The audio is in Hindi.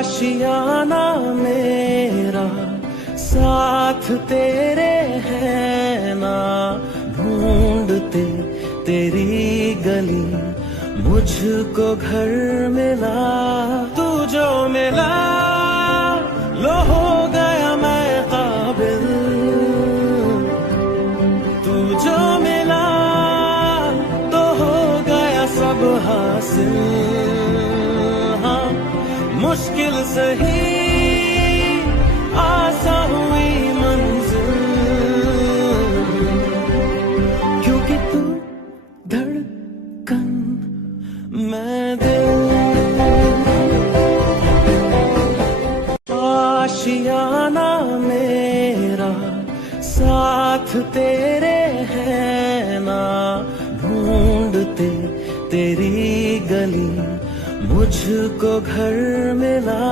आशियाना मेरा साथ तेरे है ना, ढूंढते तेरी गली मुझको घर मिला। तू जो मिला लो हो गया मैं काबिल, तू जो मिला तो हो गया सब हासिल। हाँ मुश्किल सही आसा हुई मंजिल, क्योंकि तू धड़कन मैं दिल। आशियाना मेरा साथ तेरे है ना, ढूंढते तेरी गली मुझको घर मिला।